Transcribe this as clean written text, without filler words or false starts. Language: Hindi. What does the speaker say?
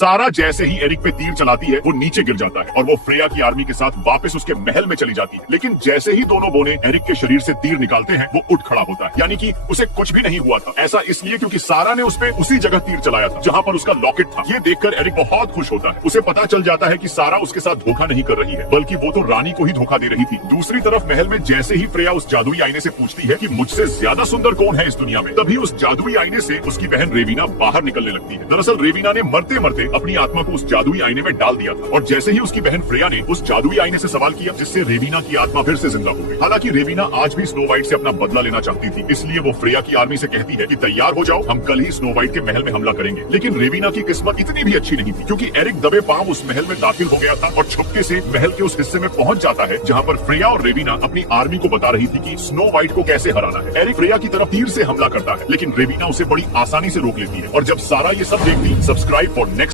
सारा जैसे ही एरिक पे तीर चलाती है वो नीचे गिर जाता है और वो फ्रेया की आर्मी के साथ वापस उसके महल में चली जाती है। लेकिन जैसे ही दोनों बोने एरिक के शरीर से तीर निकालते हैं वो उठ खड़ा होता है, यानी कि उसे कुछ भी नहीं हुआ था। ऐसा इसलिए क्योंकि सारा ने उस पे उसी जगह तीर चलाया था जहां पर उसका लॉकेट था। ये देखकर एरिक बहुत खुश होता है। उसे पता चल जाता है कि सारा उसके साथ धोखा नहीं कर रही है, बल्कि वो तो रानी को ही धोखा दे रही थी। दूसरी तरफ महल में जैसे ही फ्रेया उस जादुई आईने से पूछती है कि मुझसे ज्यादा सुंदर कौन है इस दुनिया में, तभी उस जादुई आईने से उसकी बहन रेवीना बाहर निकलने लगती है। दरअसल रेवीना ने मरते मरते अपनी आत्मा को उस जादुई आईने में डाल दिया था और जैसे ही उसकी बहन फ्रेया ने उस जादुई आईने से सवाल किया, जिससे रेवीना की आत्मा फिर से जिंदा हो गई। हालांकि रेवीना आज भी स्नो व्हाइट से अपना बदला लेना चाहती थी, इसलिए वो फ्रेया की आर्मी से कहती है कि तैयार हो जाओ, हम कल ही स्नो व्हाइट के महल में हमला करेंगे। लेकिन रेवीना की किस्मत इतनी भी अच्छी नहीं थी, क्योंकि एरिक दबे पांव उस महल में दाखिल हो गया था और छुपके से महल के उस हिस्से में पहुंच जाता है जहां पर फ्रेया और रेवीना अपनी आर्मी को बता रही थी कि स्नो व्हाइट को कैसे हराना है। एरिक फ्रेया की तरफ तीर से हमला करता है, लेकिन रेवीना उसे बड़ी आसानी से रोक लेती है। और जब सारा ये सब देखती, सब्सक्राइब फॉर नेक्स्ट